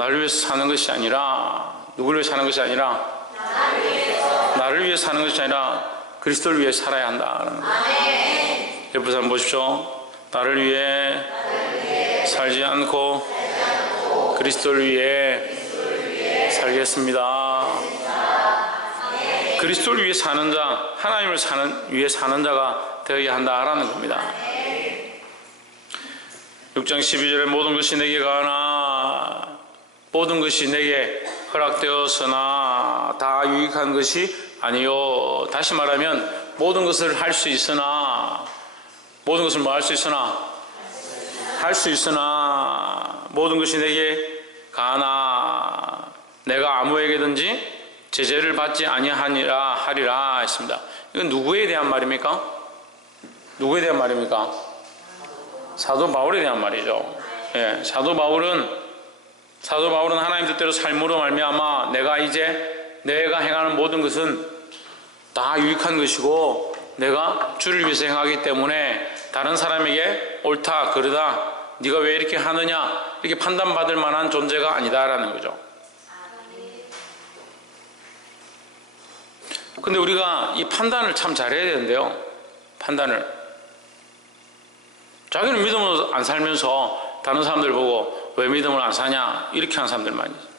나를 위해서 사는 것이 아니라, 누구를 위해 사는 것이 아니라, 나를 위해 사는 것이 아니라 그리스도를 위해 살아야 한다는 거예요. 옆에 사람 보십시오. 나를 위해 살지 않고 그리스도를 위해 살겠습니다. 그리스도를 위해 사는 자, 하나님을 위해 사는 자가 되어야 한다라는 겁니다. 6장 12절에 모든 것이 내게 가나 모든 것이 내게 허락되었으나 다 유익한 것이 아니요. 다시 말하면 모든 것을 할 수 있으나, 모든 것을 뭐 할 수 있으나, 할 수 있으나 모든 것이 내게 가나 내가 아무에게든지 제재를 받지 아니하니라 하리라 했습니다. 이건 누구에 대한 말입니까? 누구에 대한 말입니까? 사도 바울에 대한 말이죠. 예, 사도 바울은 하나님 뜻대로 삶으로 말미암아 내가 행하는 모든 것은 다 유익한 것이고 내가 주를 위해서 행하기 때문에 다른 사람에게 옳다 그르다 네가 왜 이렇게 하느냐 이렇게 판단받을 만한 존재가 아니다라는 거죠. 근데 우리가 이 판단을 참 잘해야 되는데요. 판단을. 자기는 믿음으로 안 살면서 다른 사람들 보고 왜 믿음을 안 사냐 이렇게 하는 사람들 많이 있어요.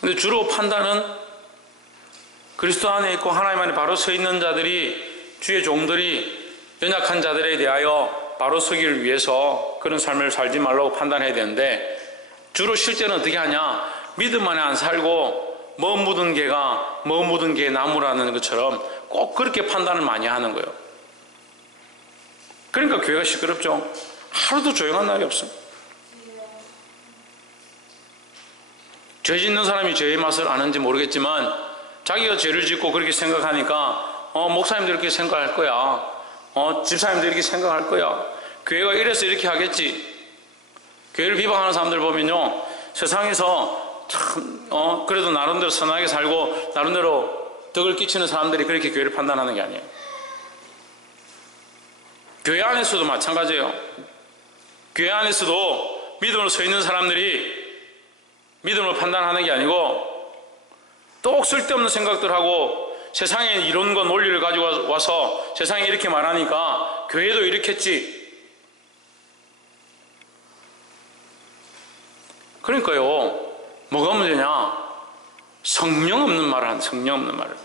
근데 주로 판단은 그리스도 안에 있고 하나님 안에 바로 서 있는 자들이, 주의 종들이 연약한 자들에 대하여 바로 서기를 위해서 그런 삶을 살지 말라고 판단해야 되는데, 주로 실제는 어떻게 하냐, 믿음 안에 안 살고 뭐 묻은 개가 뭐 묻은 개 나무라는 것처럼 꼭 그렇게 판단을 많이 하는 거예요. 그러니까 교회가 시끄럽죠. 하루도 조용한 날이 없습니다. 죄 짓는 사람이 죄의 맛을 아는지 모르겠지만 자기가 죄를 짓고 그렇게 생각하니까 목사님도 이렇게 생각할 거야, 집사님도 이렇게 생각할 거야, 교회가 이래서 이렇게 하겠지. 교회를 비방하는 사람들 보면요, 세상에서 참 그래도 나름대로 선하게 살고 나름대로 덕을 끼치는 사람들이 그렇게 교회를 판단하는 게 아니에요. 교회 안에서도 마찬가지예요. 교회 안에서도 믿음으로 서 있는 사람들이 믿음으로 판단하는 게 아니고 또 쓸데없는 생각들 하고 세상에 이론과 논리를 가지고 와서 세상에 이렇게 말하니까 교회도 이렇겠지. 그러니까요, 뭐가 문제냐, 성령 없는 말을 하는, 성령 없는 말을.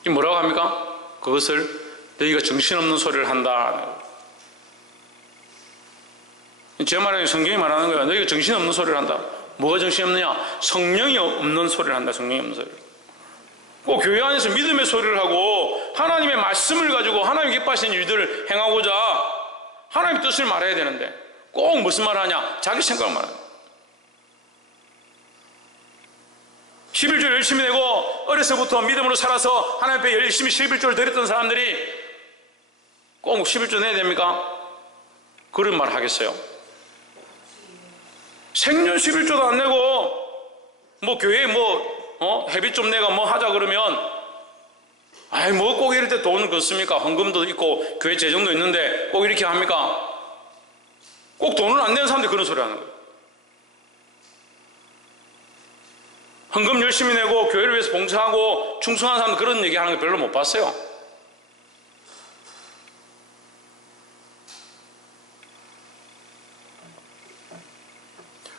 이게 뭐라고 합니까? 그것을 너희가 정신없는 소리를 한다. 제 말에 성경이 말하는 거야. 너희가 정신없는 소리를 한다. 뭐가 정신없느냐? 성령이 없는 소리를 한다. 성령이 없는 소리를. 꼭 교회 안에서 믿음의 소리를 하고 하나님의 말씀을 가지고 하나님 기뻐하시는 일들을 행하고자 하나님의 뜻을 말해야 되는데 꼭 무슨 말을 하냐? 자기 생각을 말하는 거야. 11조 열심히 내고 어려서부터 믿음으로 살아서 하나님 앞에 열심히 11조를 드렸던 사람들이 꼭 11조 내야 됩니까? 그런 말 하겠어요? 생년 11조도 안 내고 뭐 교회에 회비 좀 내가 뭐 하자 그러면 뭐 꼭 이럴 때 돈 걷습니까? 헌금도 있고 교회 재정도 있는데 꼭 이렇게 합니까? 꼭 돈을 안 내는 사람들이 그런 소리 하는 거예요. 헌금 열심히 내고 교회를 위해서 봉사하고 충성하는 사람들 그런 얘기하는 거 별로 못 봤어요.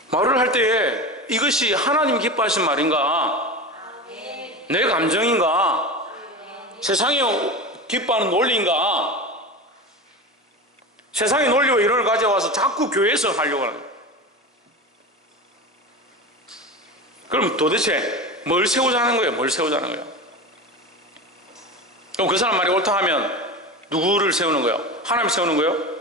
말을 할 때에 이것이 하나님 기뻐하신 말인가? 내 감정인가? 세상이 기뻐하는 논리인가? 세상의 논리와 이론을 가져와서 자꾸 교회에서 하려고 하는 거예요. 그럼 도대체 뭘 세우자는 거예요? 뭘 세우자는 거예요? 그럼 그 사람 말이 옳다 하면 누구를 세우는 거예요? 하나님 세우는 거예요?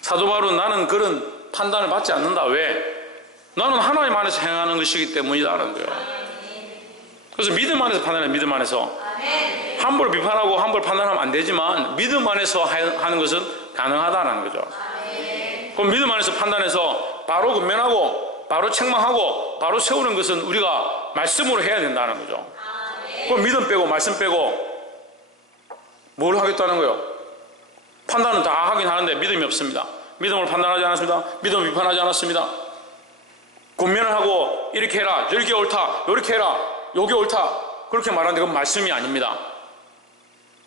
사도 바울은 나는 그런 판단을 받지 않는다. 왜? 나는 하나님 안에서 행하는 것이기 때문이다라는 거예요. 그래서 믿음 안에서 판단해. 믿음 안에서 함부로 비판하고 함부로 판단하면 안 되지만 믿음 안에서 하는 것은 가능하다는 거죠. 그럼 믿음 안에서 판단해서 바로 근면하고 바로 책망하고 바로 세우는 것은 우리가 말씀으로 해야 된다는 거죠. 그럼 믿음 빼고 말씀 빼고 뭘 하겠다는 거예요? 판단은 다 하긴 하는데 믿음이 없습니다. 믿음을 판단하지 않았습니다. 믿음을 비판하지 않았습니다. 권면을 하고 이렇게 해라, 저렇게 옳다, 이렇게 해라, 요게 옳다, 그렇게 말하는데 그건 말씀이 아닙니다.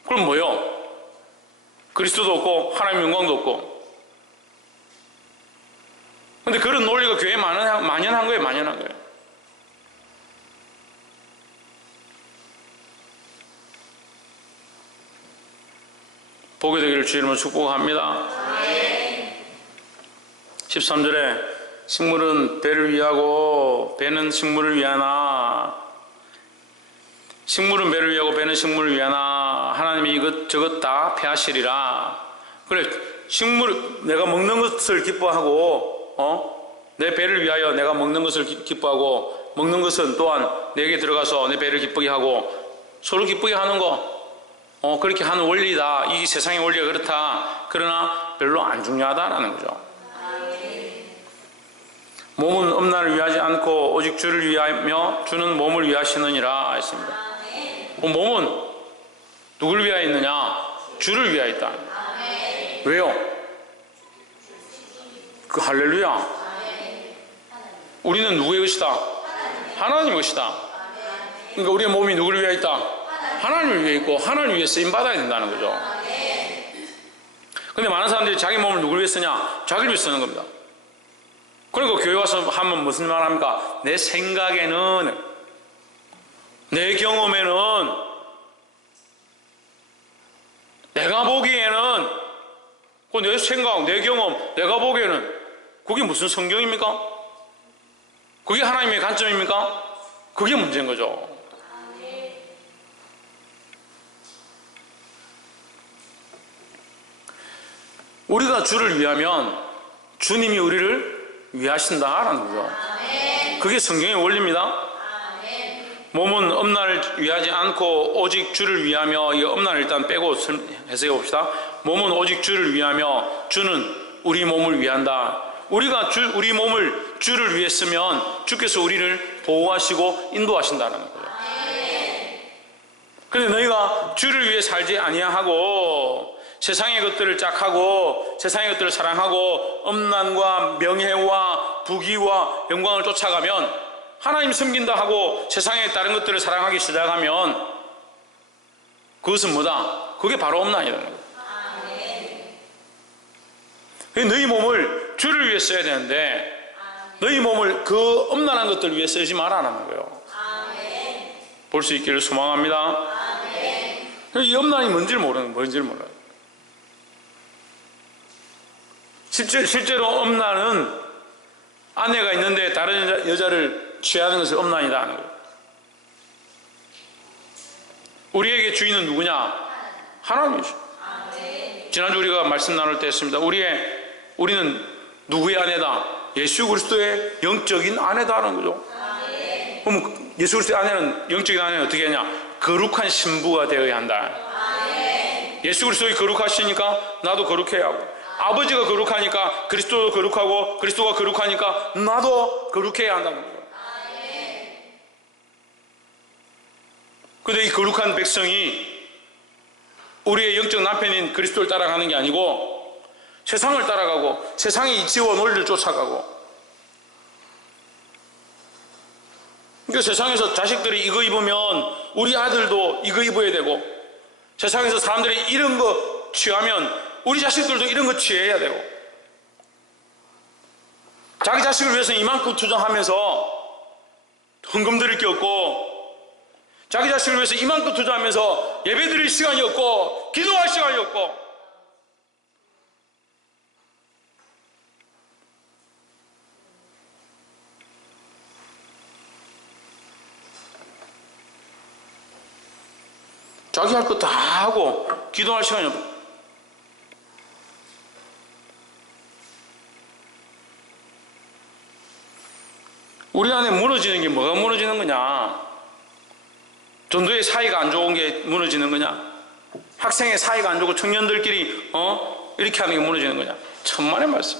그럼 뭐요? 그리스도도 없고 하나님의 영광도 없고. 근데 그런 논리가 교회에 만연한 거예요. 만연한 거예요. 복이 되기를 주의 이름으로 축복합니다. 13절에 식물은 배를 위하고 배는 식물을 위하나, 식물은 배를 위하고 배는 식물을 위하나 하나님이 이것저것 다 폐하시리라. 그래, 식물, 내가 먹는 것을 기뻐하고 내 배를 위하여 내가 먹는 것을 기뻐하고, 먹는 것은 또한 내게 들어가서 내 배를 기쁘게 하고 서로 기쁘게 하는 거, 그렇게 하는 원리다. 이 세상의 원리가 그렇다. 그러나 별로 안 중요하다라는 거죠. 몸은 엄난을 위하지 않고 오직 주를 위하며 주는 몸을 위하시느니라 했습니다. 몸은 누구를 위하여 있느냐? 주를 위하여 있다. 왜요? 그 할렐루야. 우리는 누구의 것이다? 하나님의 것이다. 그러니까 우리의 몸이 누구를 위하여 있다? 하나님을 위해 있고 하나님을 위해 쓰임 받아야 된다는 거죠. 근데 많은 사람들이 자기 몸을 누구를 위해 쓰냐? 자기를 위해 쓰는 겁니다. 그리고 교회 와서 하면 무슨 말 합니까? 내 생각에는, 내 경험에는, 내가 보기에는, 내 생각, 내 경험, 내가 보기에는, 그게 무슨 성경입니까? 그게 하나님의 관점입니까? 그게 문제인 거죠. 우리가 주를 위하면 주님이 우리를 위하신다라는 거죠. 그게 성경의 원리입니다. 몸은 엄난을 위하지 않고 오직 주를 위하며, 이 엄난을 일단 빼고 해석해 봅시다. 몸은 오직 주를 위하며 주는 우리 몸을 위한다. 우리가 우리 몸을 주를 위해 쓰면 주께서 우리를 보호하시고 인도하신다는 거예요. 그런데 너희가 주를 위해 살지 아니하고 세상의 것들을 짝하고 세상의 것들을 사랑하고 엄난과 명예와 부귀와 영광을 쫓아가면, 하나님 섬긴다 하고 세상의 다른 것들을 사랑하기 시작하면 그것은 뭐다? 그게 바로 엄난이라는 거예요. 너희 몸을 주를 위해 써야 되는데 너희 몸을 그 엄난한 것들을 위해 쓰지 말라는 거예요. 볼 수 있기를 소망합니다. 이 엄난이 뭔지를 몰라요. 실제로 엄난은 아내가 있는데 다른 여자를 취하는 것을 엄난이다 하는 거예요. 우리에게 주인은 누구냐? 하나님이죠. 지난주 우리가 말씀 나눌 때 했습니다. 우리는 누구의 아내다? 예수 그리스도의 영적인 아내다라는 거죠. 그럼 예수 그리스도의 아내는, 영적인 아내는 어떻게 하냐? 거룩한 신부가 되어야 한다. 예수 그리스도가 거룩하시니까 나도 거룩해야 하고, 아버지가 거룩하니까 그리스도도 거룩하고, 그리스도가 거룩하니까 나도 거룩해야 한다는 거예요. 그런데 이 거룩한 백성이 우리의 영적 남편인 그리스도를 따라가는 게 아니고 세상을 따라가고 세상의 이치와 논리를 쫓아가고, 그러니까 세상에서 자식들이 이거 입으면 우리 아들도 이거 입어야 되고, 세상에서 사람들이 이런 거 취하면 우리 자식들도 이런 거 취해야 되고, 자기 자식을 위해서는 이만큼 투자하면서 헌금 드릴 게 없고, 자기 자식을 위해서 이만큼 투자하면서 예배 드릴 시간이 없고 기도할 시간이 없고, 자기 할 거 다 하고 기도할 시간이 없고, 우리 안에 무너지는 게 뭐가 무너지는 거냐? 전도의 사이가 안 좋은 게 무너지는 거냐? 학생의 사이가 안 좋고 청년들끼리 이렇게 하는 게 무너지는 거냐? 천만의 말씀.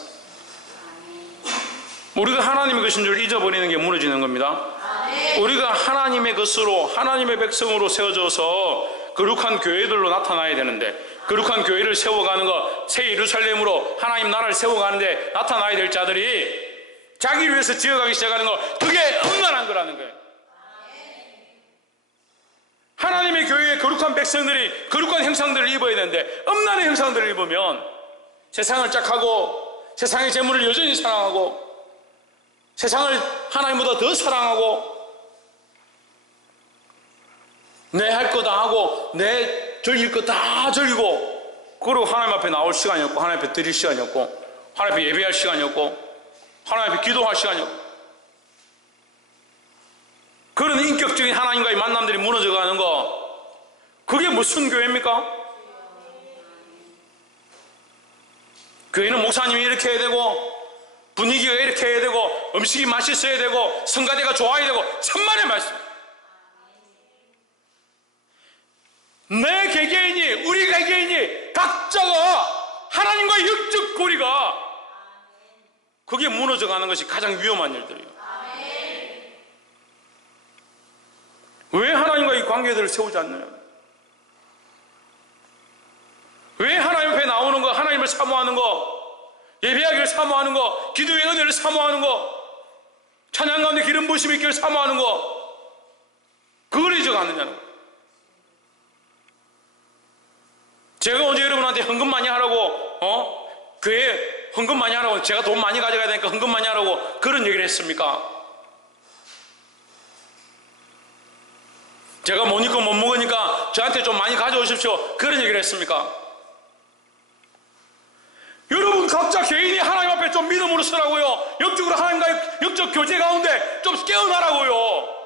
우리가 하나님의 것인 줄 잊어버리는 게 무너지는 겁니다. 우리가 하나님의 것으로, 하나님의 백성으로 세워져서 거룩한 교회들로 나타나야 되는데, 거룩한 교회를 세워가는 거, 새 예루살렘으로 하나님 나라를 세워가는데 나타나야 될 자들이 자기를 위해서 지어가기 시작하는 거, 그게 엄란한 거라는 거예요. 하나님의 교회에 거룩한 백성들이 거룩한 형상들을 입어야 되는데 엄란의 형상들을 입으면 세상을 짝하고 세상의 재물을 여전히 사랑하고 세상을 하나님보다 더 사랑하고 내 할 거 다 하고 내 즐길 거 다 즐기고, 그리고 하나님 앞에 나올 시간이 없고 하나님 앞에 드릴 시간이 없고 하나님 앞에 예배할 시간이 없고 하나님 앞에 기도할 시간이 없고, 그런 인격적인 하나님과의 만남들이 무너져가는 거, 그게 무슨 교회입니까? 교회는 목사님이 이렇게 해야 되고 분위기가 이렇게 해야 되고 음식이 맛있어야 되고 성가대가 좋아야 되고, 천만의 말씀. 내 개개인이, 우리 개개인이 각자가 하나님과의 영적 고리가, 그게 무너져가는 것이 가장 위험한 일들이에요. 왜 하나님과 이 관계들을 세우지 않느냐? 왜 하나님 앞에 나오는 거, 하나님을 사모하는 거, 예배하기를 사모하는 거, 기도의 은혜를 사모하는 거, 찬양 가운데 기름 부으심이 있기를 사모하는 거, 그걸 잊어가느냐는 거예요. 제가 언제 여러분한테 헌금 많이 하라고, 교회 헌금 많이 하라고, 제가 돈 많이 가져가야 되니까 헌금 많이 하라고 그런 얘기를 했습니까? 제가 못 입고 못 먹으니까 저한테 좀 많이 가져오십시오, 그런 얘기를 했습니까? 여러분 각자 개인이 하나님 앞에 좀 믿음으로 서라고요. 영적으로 하나님과의 영적 교제 가운데 좀 깨어나라고요.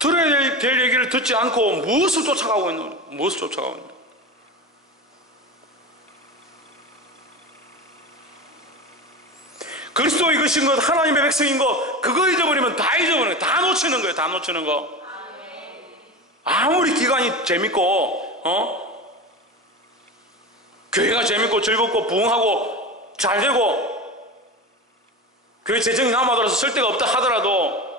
들어야 될 얘기를 듣지 않고 무엇을 쫓아가고 있는 거예요? 무엇을 쫓아가고 있는 거예요? 그리스도의 것인 것, 하나님의 백성인 것, 그거 잊어버리면 다 잊어버리는 거예요. 다 놓치는 거예요. 다 놓치는 거. 아무리 기간이 재밌고 교회가 재밌고 즐겁고 부흥하고 잘되고 교회 재정이 남아돌아서 쓸 데가 없다 하더라도,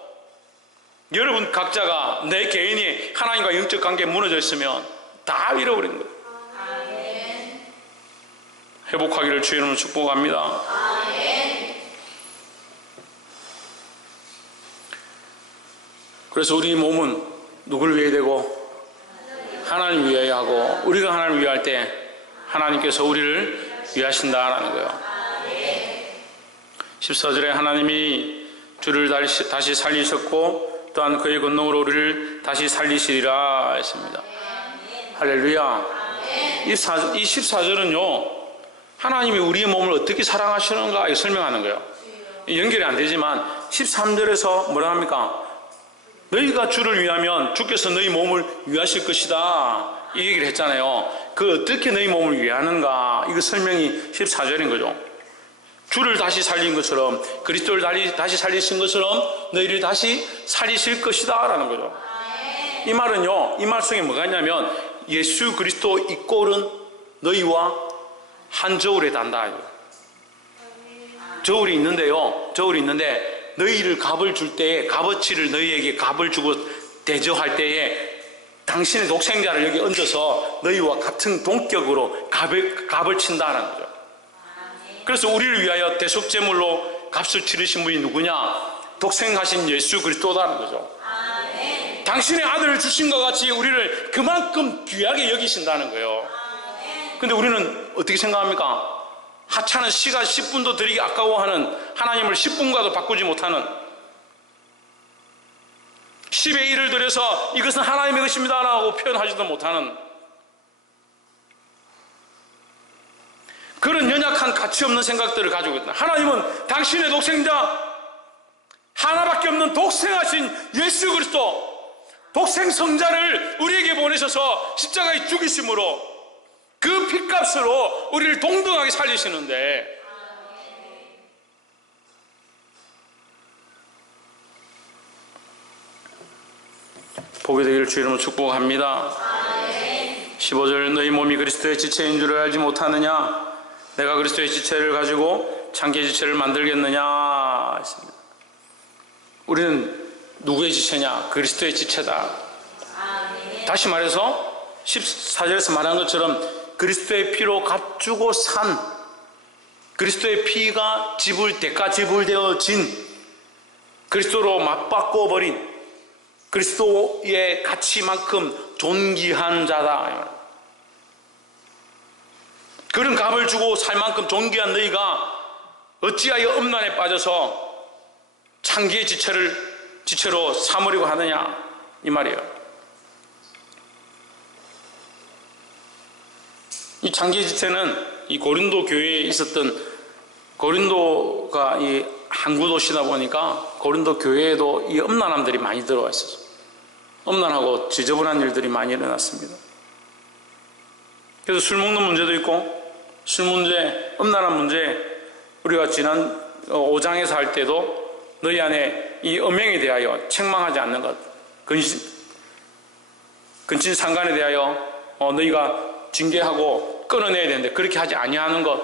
여러분 각자가, 내 개인이 하나님과 영적 관계에 무너져 있으면 다 잃어버리는 거예요. 아멘. 회복하기를 주의 이름으로 축복합니다. 아멘. 그래서 우리 몸은 누구를 위해야 되고? 하나님 위하여 하고, 우리가 하나님 위할 때 하나님께서 우리를 위하신다라는 거예요. 14절에 하나님이 주를 다시 살리셨고 또한 그의 권능으로 우리를 다시 살리시리라 했습니다. 할렐루야. 이 14절은요, 하나님이 우리의 몸을 어떻게 사랑하시는가 이거 설명하는 거예요. 연결이 안 되지만 13절에서 뭐라 합니까? 너희가 주를 위하면 주께서 너희 몸을 위하실 것이다, 이 얘기를 했잖아요. 그 어떻게 너희 몸을 위하는가, 이거 설명이 14절인 거죠. 주를 다시 살린 것처럼, 그리스도를 다시 살리신 것처럼 너희를 다시 살리실 것이다 라는 거죠. 이 말은요, 이 말 속에 뭐가 있냐면 예수 그리스도 이 꼴은 너희와 한 저울에 단다. 저울이 있는데요, 저울이 있는데 너희를 값을 줄 때에, 값어치를 너희에게 값을 주고 대저할 때에 당신의 독생자를 여기 얹어서 너희와 같은 동격으로 값을 친다는 거죠. 그래서 우리를 위하여 대속제물로 값을 치르신 분이 누구냐? 독생하신 예수 그리스도라는 거죠. 아멘. 당신의 아들을 주신 것 같이 우리를 그만큼 귀하게 여기신다는 거예요. 근데 우리는 어떻게 생각합니까? 하찮은 시간 10분도 드리기 아까워하는, 하나님을 10분과도 바꾸지 못하는, 10의 1을 들여서 이것은 하나님의 것입니다 라고 표현하지도 못하는 그런 연약한 가치 없는 생각들을 가지고 있다. 하나님은 당신의 독생자, 하나밖에 없는 독생하신 예수 그리스도, 독생성자를 우리에게 보내셔서 십자가에 죽이심으로 그 핏값으로 우리를 동등하게 살리시는데, 복이 되기를 주 이름으로 축복합니다. 15절, 너희 몸이 그리스도의 지체인 줄을 알지 못하느냐? 내가 그리스도의 지체를 가지고 창기의 지체를 만들겠느냐 했습니다. 우리는 누구의 지체냐? 그리스도의 지체다. 다시 말해서 14절에서 말한 것처럼 그리스도의 피로 값주고 산, 그리스도의 피가 대가 지불되어진, 그리스도로 맞바꿔 버린 그리스도의 가치만큼 존귀한 자다. 그런 값을 주고 살 만큼 존귀한 너희가 어찌하여 음란에 빠져서 창기의 지체로 삼으려고 하느냐, 이 말이에요. 이 창기의 지체는 이 고린도 교회에 있었던, 고린도가 이 항구 도시다 보니까 고린도 교회에도 이 음란함들이 많이 들어와 있었어요. 음란하고 지저분한 일들이 많이 일어났습니다. 그래서 술 먹는 문제도 있고, 술 문제, 음란한 문제, 우리가 지난 5장에서 할 때도 너희 안에 이 음행에 대하여 책망하지 않는 것, 근친상간에 대하여 너희가 징계하고 끊어내야 되는데 그렇게 하지 아니하는 것,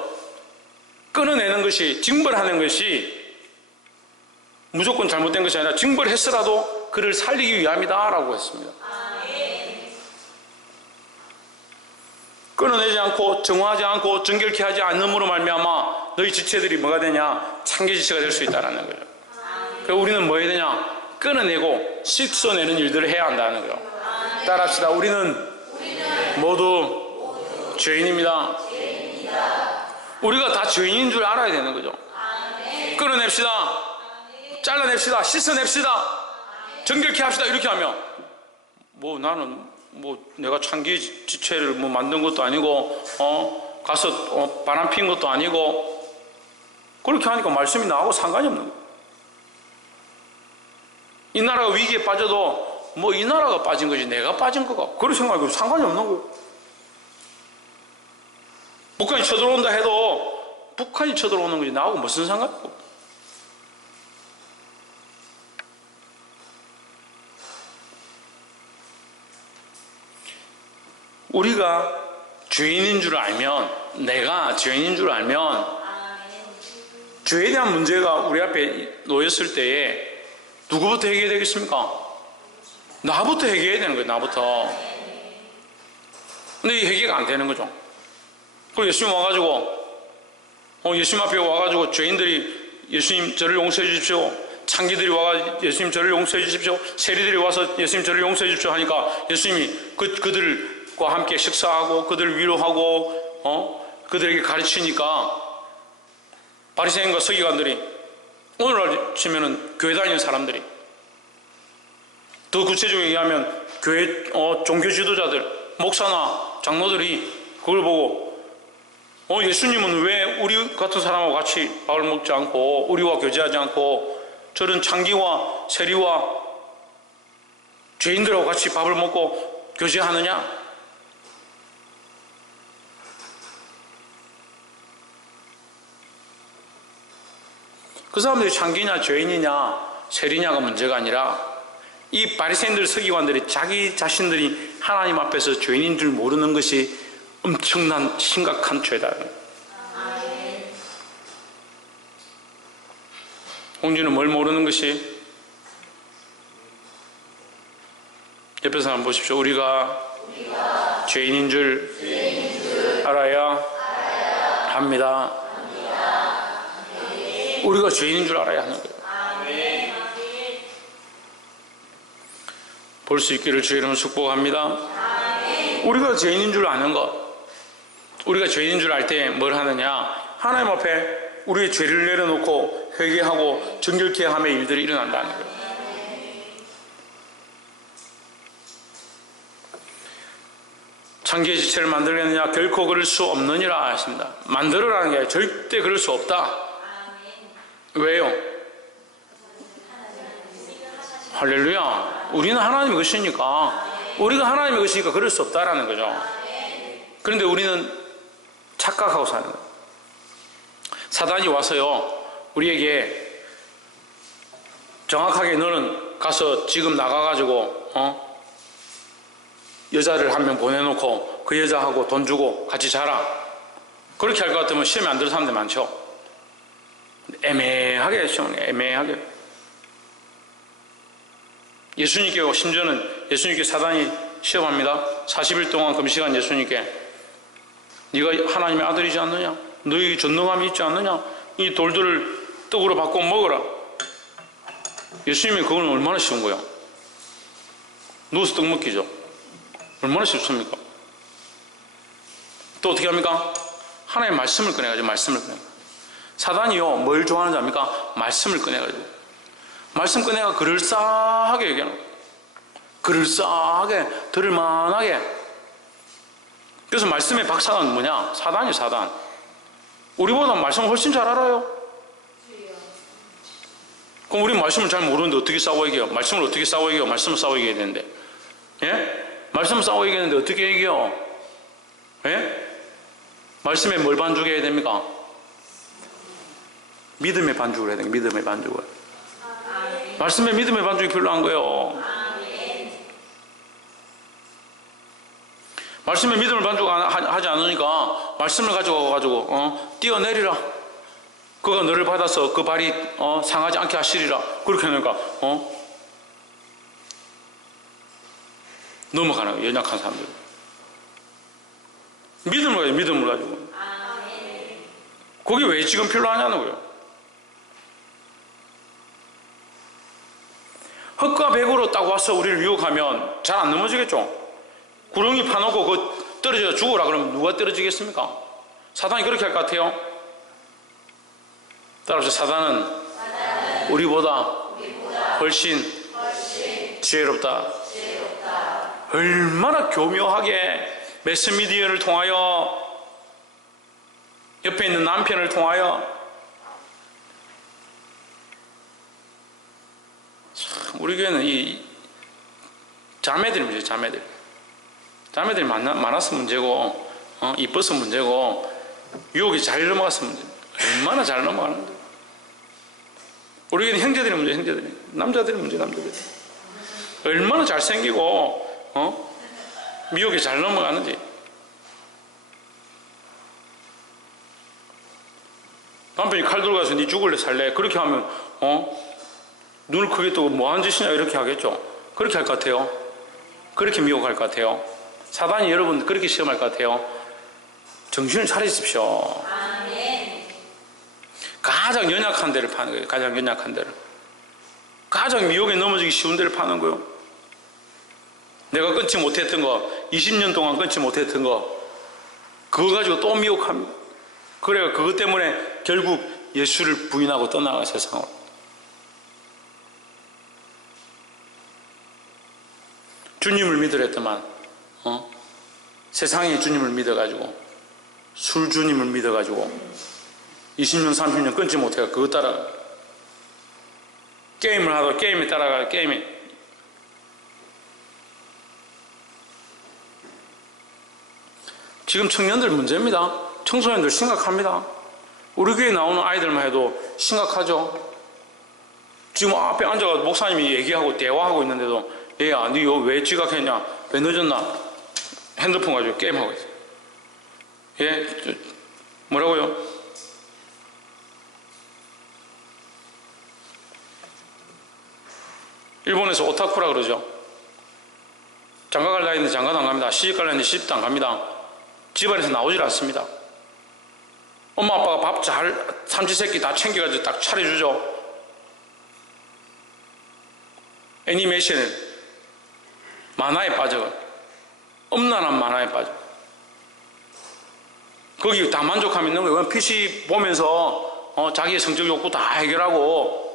끊어내는 것이, 징벌하는 것이 무조건 잘못된 것이 아니라 징벌했으라도 그를 살리기 위함이다 라고 했습니다. 끊어내지 않고 정화하지 않고 정결케 하지 않음으로 말미암아 너희 지체들이 뭐가 되냐? 창기지체가 될 수 있다는 거예요. 그래서 우리는 뭐 해야 되냐? 끊어내고 씻어내는 일들을 해야 한다는 거예요. 따라합시다. 우리는 모두 죄인입니다. 우리가 다 죄인인 줄 알아야 되는 거죠. 끊어냅시다. 잘라냅시다. 씻어냅시다. 정결케 합시다. 이렇게 하면 나는 내가 창기 지체를 만든 것도 아니고 가서 바람 핀 것도 아니고, 그렇게 하니까 말씀이 나하고 상관이 없는 거예요. 이 나라가 위기에 빠져도 이 나라가 빠진 거지 내가 빠진 거가, 그렇게 생각하고 상관이 없는 거예요. 북한이 쳐들어온다 해도 북한이 쳐들어오는 거지 나하고 무슨 상관이고. 우리가 죄인인 줄 알면, 내가 죄인인 줄 알면, 죄에 대한 문제가 우리 앞에 놓였을 때에 누구부터 해결해야 되겠습니까? 나부터 해결해야 되는 거예요. 나부터. 근데 이 해결가 안 되는 거죠. 그리고 예수님 와가지고 예수님 앞에 와가지고 죄인들이 예수님 저를 용서해 주십시오, 창기들이 와가 예수님 저를 용서해 주십시오, 세리들이 와서 예수님 저를 용서해 주십시오 하니까 예수님이 그들과 함께 식사하고 그들을 위로하고 그들에게 가르치니까 바리새인과 서기관들이, 오늘날 치면은 교회 다니는 사람들이, 더 구체적으로 얘기하면 교회 종교 지도자들, 목사나 장로들이 그걸 보고 예수님은 왜 우리 같은 사람하고 같이 밥을 먹지 않고 우리와 교제하지 않고 저런 창기와 세리와 죄인들하고 같이 밥을 먹고 교제하느냐? 그 사람들이 창기냐 죄인이냐 세리냐가 문제가 아니라 이 바리새인들 서기관들이 자기 자신들이 하나님 앞에서 죄인인 줄 모르는 것이 엄청난 심각한 죄다. 홍주는 뭘 모르는 것이? 옆에 사람 보십시오. 우리가 죄인인 줄 알아야 합니다. 우리가 죄인인 줄 알아야 하는 거예요. 볼 수 있기를 주의 이름으로 축복합니다. 우리가 죄인인 줄 아는 것, 우리가 죄인인 줄 알 때 뭘 하느냐? 하나님 앞에 우리의 죄를 내려놓고 회개하고 정결케 함의 일들이 일어난다는 거예요. 창기의 지체를 만들겠느냐? 결코 그럴 수 없느니라 하십니다. 만들어라는 게 절대 그럴 수 없다. 왜요? 할렐루야. 우리는 하나님의 것이니까, 우리가 하나님의 것이니까 그럴 수 없다라는 거죠. 그런데 우리는 착각하고 사는 거예요. 사단이 와서요, 우리에게 정확하게 너는 가서 지금 나가가지고 여자를 한 명 보내놓고 그 여자하고 돈 주고 같이 자라, 그렇게 할 것 같으면 시험에 안 들은 사람들 많죠. 애매하게 시험을 애매하게. 예수님께 심지어는 예수님께 사단이 시험합니다. 40일 동안 금식한 예수님께 네가 하나님의 아들이지 않느냐? 너에게 전능함이 있지 않느냐? 이 돌들을 떡으로 바꿔 먹어라. 예수님이 그건 얼마나 쉬운 거야? 누워서 떡 먹기죠. 얼마나 쉽습니까? 또 어떻게 합니까? 하나님의 말씀을 꺼내가지고 말씀을 꺼내. 사단이요 뭘 좋아하는지 압니까? 말씀을 꺼내가지고 말씀 꺼내가 그럴싸하게 얘기하는 거예요. 그럴싸하게 들을만하게. 그래서 말씀의 박사는 뭐냐? 사단이에요. 사단. 우리보다 말씀을 훨씬 잘 알아요. 그럼 우리 말씀을 잘 모르는데 어떻게 싸워 이겨요? 말씀을 어떻게 싸워 이겨요? 말씀을 싸워 이겨야 되는데. 예? 말씀을 싸워 이기는데 어떻게 이겨요? 예? 말씀에 뭘 반죽해야 됩니까? 믿음의 반죽을 해야 돼요. 믿음의 반죽을. 말씀에 믿음의 반죽이 필요한 거예요. 말씀에 믿음을 반죽하지 않으니까 말씀을 가지고 뛰어내리라. 그가 너를 받아서 그 발이 상하지 않게 하시리라. 그렇게 하니까 넘어가는 거예요. 연약한 사람들. 믿음을 가지고. 그게 왜 지금 필요하냐는 거예요. 흙과 백으로 딱 와서 우리를 유혹하면 잘 안 넘어지겠죠. 구렁이 파놓고 그 떨어져 죽어라 그러면 누가 떨어지겠습니까? 사단이 그렇게 할 것 같아요. 따라서 사단은 우리보다 훨씬 지혜롭다. 얼마나 교묘하게 매스미디어를 통하여 옆에 있는 남편을 통하여 참 우리 교회는 이 자매들이 문제예요. 자매들이 많아서 문제고 이뻐서 문제고 유혹이 잘 넘어가서 문제예요. 얼마나 잘 넘어가는데. 우리 교회는 형제들이 문제예요. 형제들이. 남자들이 문제예요. 남자들이. 얼마나 잘생기고 미혹이 잘 넘어가는지. 남편이 칼 들고 가서 니 죽을래 살래 그렇게 하면 눈을 크게 뜨고 뭐하는 짓이냐 이렇게 하겠죠. 그렇게 할 것 같아요. 그렇게 미혹할 것 같아요. 사단이 여러분 그렇게 시험할 것 같아요. 정신을 차리십시오. 가장 연약한 데를 파는 거예요. 가장 연약한 데를. 가장 미혹에 넘어지기 쉬운 데를 파는 거예요. 내가 끊지 못했던 거 20년 동안 끊지 못했던 거 그거 가지고 또 미혹합니다. 그래요. 그것 때문에 결국 예수를 부인하고 떠나가 세상으로. 주님을 믿으랬더만 세상에 주님을 믿어가지고 술 주님을 믿어가지고 20년 30년 끊지 못해가 그거 따라가 게임을 하다가 게임에 따라가 게임에 지금 청년들 문제입니다. 청소년들 심각합니다. 우리 교회에 나오는 아이들만 해도 심각하죠. 지금 앞에 앉아서 목사님이 얘기하고 대화하고 있는데도 얘야 니 왜 지각했냐 왜 늦었나 핸드폰 가지고 게임하고 있어요. 예? 뭐라고요? 일본에서 오타쿠라 그러죠. 장가 갈 나이인데 장가도 안 갑니다. 시집 갈 나이인데 시집도 안 갑니다. 집안에서 나오질 않습니다. 엄마 아빠가 밥 잘 삼시세끼 다 챙겨가지고 딱 차려주죠. 애니메이션 만화에 빠져 엄난한 만화에 빠져 거기 다 만족하면 있는 거예요. PC 보면서 자기의 성적 욕구 다 해결하고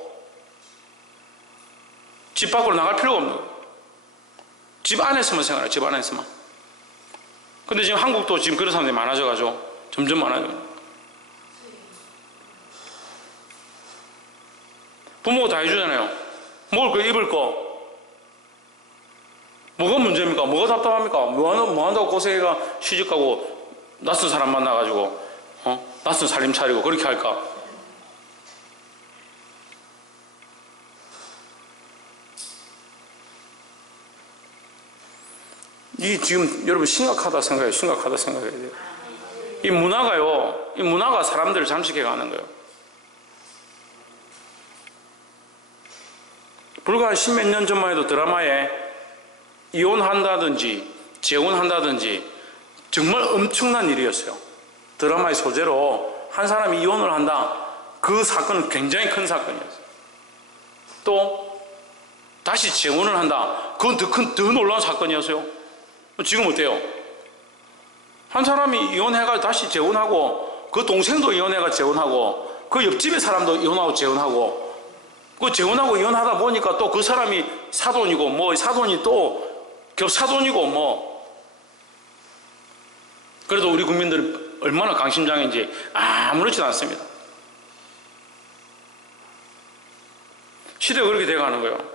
집 밖으로 나갈 필요가 없는 거예요. 집 안에서만 생활해요. 집 안에서만. 근데 지금 한국도 지금 그런 사람들이 많아져가지고 점점 많아져요. 부모가 다 해주잖아요. 먹을 거 입을 거 뭐가 문제입니까? 뭐가 답답합니까? 뭐 한다고 고생해가 시집가고 낯선 사람 만나가지고 낯선 살림 차리고 그렇게 할까? 이 지금 여러분 심각하다 생각해요. 심각하다 생각해야 돼요. 이 문화가 사람들을 잠식해 가는 거예요. 불과 한 십몇 년 전만 해도 드라마에 이혼한다든지 재혼한다든지 정말 엄청난 일이었어요. 드라마의 소재로 한 사람이 이혼을 한다. 그 사건은 굉장히 큰 사건이었어요. 또 다시 재혼을 한다. 그건 더 놀라운 사건이었어요. 지금 어때요? 한 사람이 이혼해가 다시 재혼하고 그 동생도 이혼해가 재혼하고 그 옆집의 사람도 이혼하고 재혼하고 그 재혼하고 이혼하다 보니까 또 그 사람이 사돈이고 뭐 사돈이 또 겹사돈이고 뭐 그래도 우리 국민들은 얼마나 강심장인지 아무렇지도 않습니다. 시대가 그렇게 돼가는 거예요.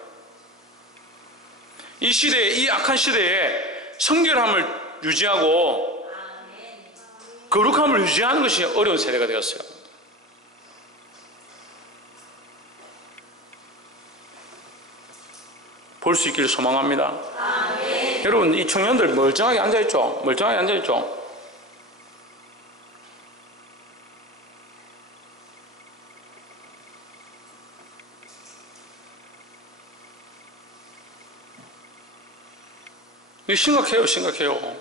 이 시대에, 이 악한 시대에 성결함을 유지하고 거룩함을 유지하는 것이 어려운 세대가 되었어요. 볼 수 있기를 소망합니다. 아멘. 여러분, 이 청년들 멀쩡하게 앉아있죠? 멀쩡하게 앉아있죠? 이거 심각해요, 심각해요.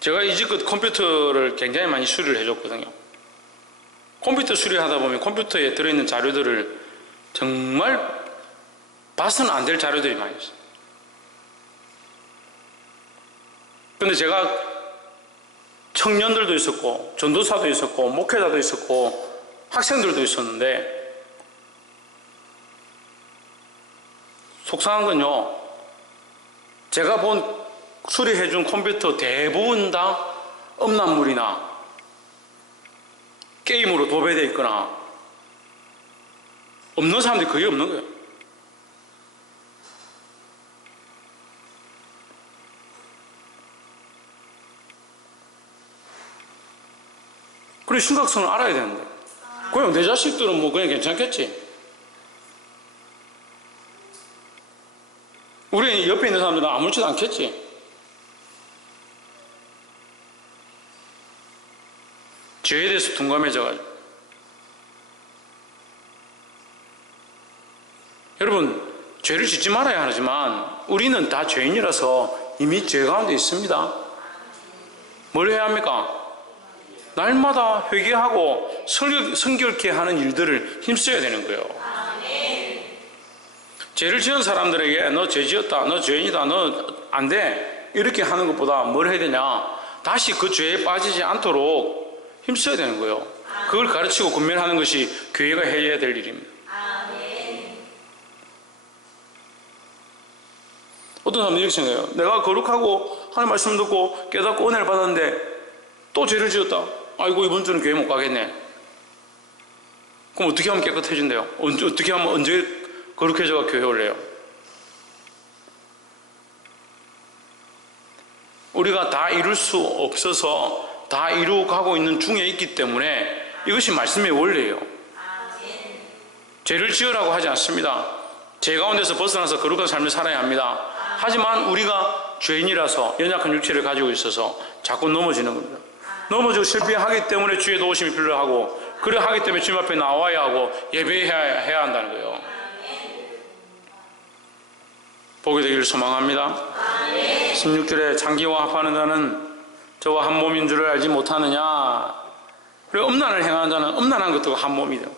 제가 이제껏 컴퓨터를 굉장히 많이 수리를 해줬거든요. 컴퓨터 수리하다 보면 컴퓨터에 들어있는 자료들을 정말 봐서는 안 될 자료들이 많이 있어요. 근데 제가 청년들도 있었고, 전도사도 있었고, 목회자도 있었고, 학생들도 있었는데, 속상한 건요, 제가 본 수리해준 컴퓨터 대부분 다 음란물이나 게임으로 도배되어 있거나 없는 사람들이 거의 없는 거예요. 그래 심각성을 알아야 되는데 그냥 내 자식들은 뭐 그냥 괜찮겠지. 우리 옆에 있는 사람들은 아무렇지도 않겠지. 죄에 대해서 둔감해져가지고. 여러분, 죄를 짓지 말아야 하지만 우리는 다 죄인이라서 이미 죄 가운데 있습니다. 뭘 해야 합니까? 날마다 회개하고 성결케 하는 일들을 힘써야 되는 거예요. 죄를 지은 사람들에게 너 죄 지었다, 너 죄인이다, 너 안 돼 이렇게 하는 것보다 뭘 해야 되냐, 다시 그 죄에 빠지지 않도록 힘써야 되는 거예요. 그걸 가르치고 권면하는 것이 교회가 해야 될 일입니다. 어떤 사람은 이렇게 생각해요. 내가 거룩하고 하나님 말씀 듣고 깨닫고 은혜를 받았는데 또 죄를 지었다. 아이고 이번 주는 교회 못 가겠네. 그럼 어떻게 하면 깨끗해진대요? 어떻게 하면 언제 거룩해져가 교회 올래요? 우리가 다 이룰 수 없어서 다 이루어가고 있는 중에 있기 때문에 이것이 말씀의 원리예요. 죄를 지으라고 하지 않습니다. 죄 가운데서 벗어나서 거룩한 삶을 살아야 합니다. 하지만 우리가 죄인이라서 연약한 육체를 가지고 있어서 자꾸 넘어지는 겁니다. 넘어지고 실패하기 때문에 주의 도우심이 필요하고, 그래 하기 때문에 주님 앞에 나와야 하고 예배해야 한다는 거예요. 보게 되기를 소망합니다. 16절에 장기와 합하는 자는 저와 한 몸인 줄을 알지 못하느냐. 그리고 음란을 행하는 자는 음란한 것들과 한 몸이 되고,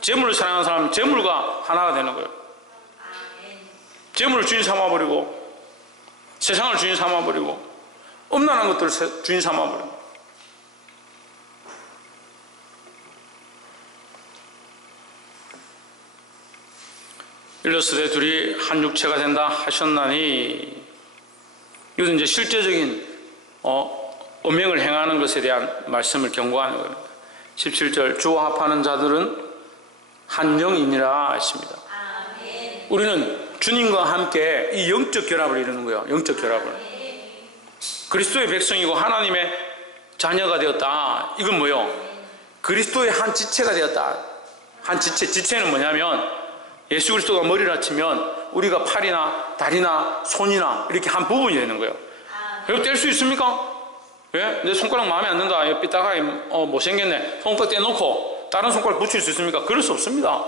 재물을 사랑하는 사람은 재물과 하나가 되는 거예요. 재물을 주인 삼아버리고 세상을 주인 삼아버리고 음란한 것들을 주인 삼아버리고, 일러스되 둘이 한 육체가 된다 하셨나니, 이것은 이제 실제적인 음행을 행하는 것에 대한 말씀을 경고하는 거예요. 17절 주와 합하는 자들은 한 영이니라 했습니다. 우리는 주님과 함께 이 영적 결합을 이루는 거예요. 영적 결합을. 그리스도의 백성이고 하나님의 자녀가 되었다. 이건 뭐예요? 그리스도의 한 지체가 되었다. 한 지체. 지체는 뭐냐면 예수 그리스도가 머리라 치면 우리가 팔이나 다리나 손이나 이렇게 한 부분이 되는 거예요. 이거 뗄 수 있습니까? 왜? 내 손가락 마음에 안 든다. 삐딱하게 못생겼네. 손가락 떼놓고 다른 손가락 붙일 수 있습니까? 그럴 수 없습니다.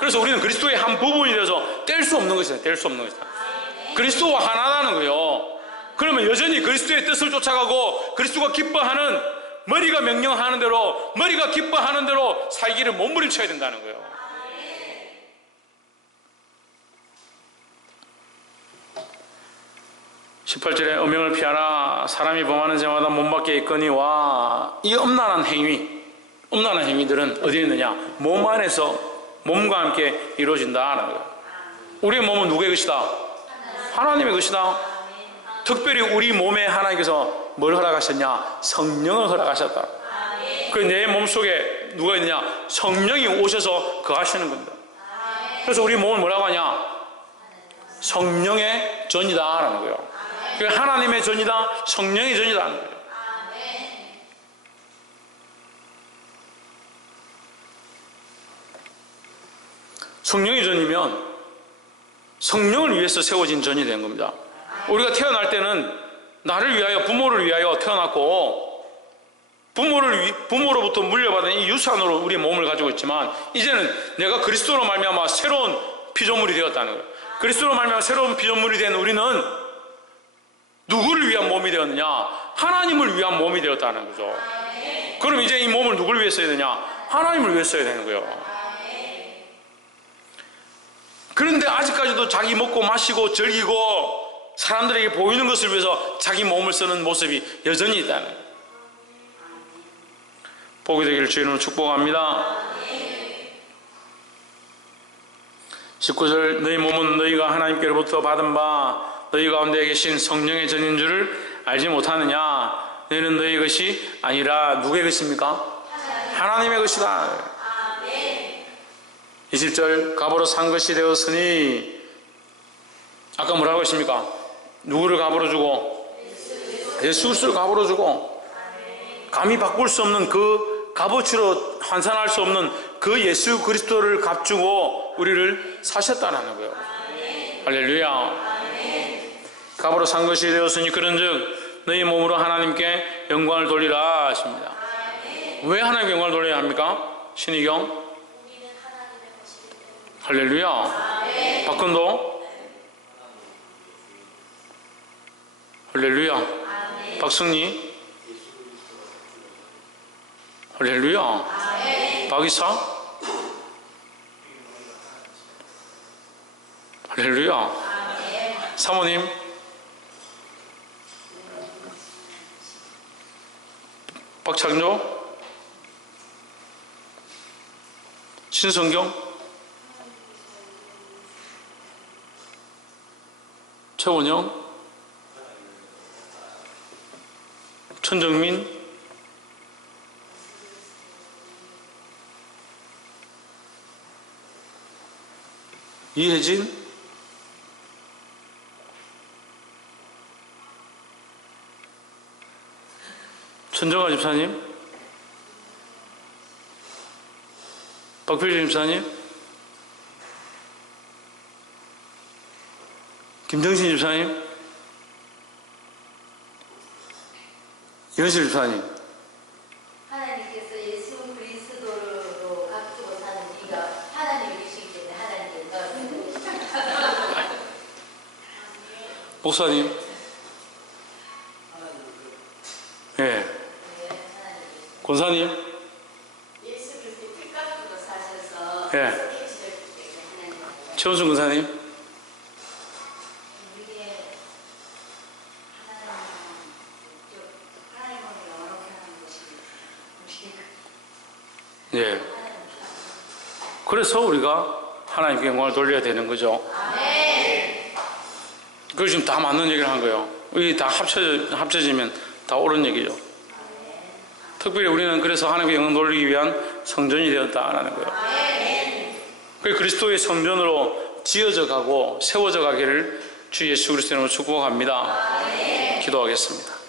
그래서 우리는 그리스도의 한 부분이 되어서 뗄 수 없는 것이다. 뗄 수 없는 것이다. 그리스도와 하나라는 거예요. 그러면 여전히 그리스도의 뜻을 쫓아가고 그리스도가 기뻐하는, 머리가 명령하는 대로, 머리가 기뻐하는 대로 살기를 몸부림쳐야 된다는 거예요. 18절에 음행을 피하라. 사람이 범하는 죄마다 몸밖에 있거니와. 이 음란한 행위들은 어디에 있느냐? 몸 안에서, 몸과 함께 이루어진다는 거예요. 우리의 몸은 누구의 것이다? 하나님의 것이다. 특별히 우리 몸에 하나님께서 뭘 허락하셨냐? 성령을 허락하셨다. 그 내 몸속에 누가 있느냐? 성령이 오셔서 거하시는 겁니다. 그래서 우리 몸을 뭐라고 하냐? 성령의 전이다 라는 거예요. 하나님의 전이다, 성령의 전이다 하는 거예요. 성령의 전이면 성령을 위해서 세워진 전이 된 겁니다. 우리가 태어날 때는 나를 위하여, 부모를 위하여 태어났고, 부모로부터 물려받은 이 유산으로 우리의 몸을 가지고 있지만, 이제는 내가 그리스도로 말미암아 새로운 피조물이 되었다는 거예요. 그리스도로 말미암아 새로운 피조물이 된 우리는 누구를 위한 몸이 되었느냐? 하나님을 위한 몸이 되었다는 거죠. 그럼 이제 이 몸을 누구를 위해 써야 되냐? 하나님을 위해 써야 되는 거예요. 그런데 아직까지도 자기 먹고 마시고 즐기고 사람들에게 보이는 것을 위해서 자기 몸을 쓰는 모습이 여전히 있다는 거예요. 복이 되기를 주의 이름으로 축복합니다. 19절, 너희 몸은 너희가 하나님께로부터 받은 바 너희 가운데 계신 성령의 전인 줄을 알지 못하느냐? 너희는 너희 것이 아니라 누구의 것입니까? 하나님의 것이다. 20절, 값으로 산 것이 되었으니, 아까 뭐라고 했습니까? 누구를 값으로 주고? 예수 그리스도를 값으로 주고, 감히 바꿀 수 없는 그 값어치로 환산할 수 없는 그 예수 그리스도를 값주고 우리를 사셨다는 거예요. 할렐루야. 값으로 산 것이 되었으니 그런즉 너희 몸으로 하나님께 영광을 돌리라 하십니다. 왜 하나님께 영광을 돌려야 합니까? 신의경. 할렐루야. 박근도. 할렐루야. 박승리. 할렐루야. 박이사. 할렐루야. 사모님. 박창조. 신성경. 최원영. 천정민. 이혜진. 천정아 집사님. 박필준 집사님. 김정신 집사님. 이현실 집사님. 하나님께서 예수 그리스도로 값주고 사는 이가 하나님이시기 때문에 하나님께 영광을 목사님. 예. 권사님. 예수 그리스도 피값으로 사셔서 예. 최원순 권사님. 예. 그래서 우리가 하나님께 영광을 돌려야 되는 거죠. 그걸 지금 다 맞는 얘기를 한 거예요. 이게 다 합쳐지면 다 옳은 얘기죠. 특별히 우리는 그래서 하나님께 영광 돌리기 위한 성전이 되었다라는 거예요. 그 그리스도의 성전으로 지어져 가고 세워져 가기를 주 예수 그리스도로 축복합니다. 기도하겠습니다.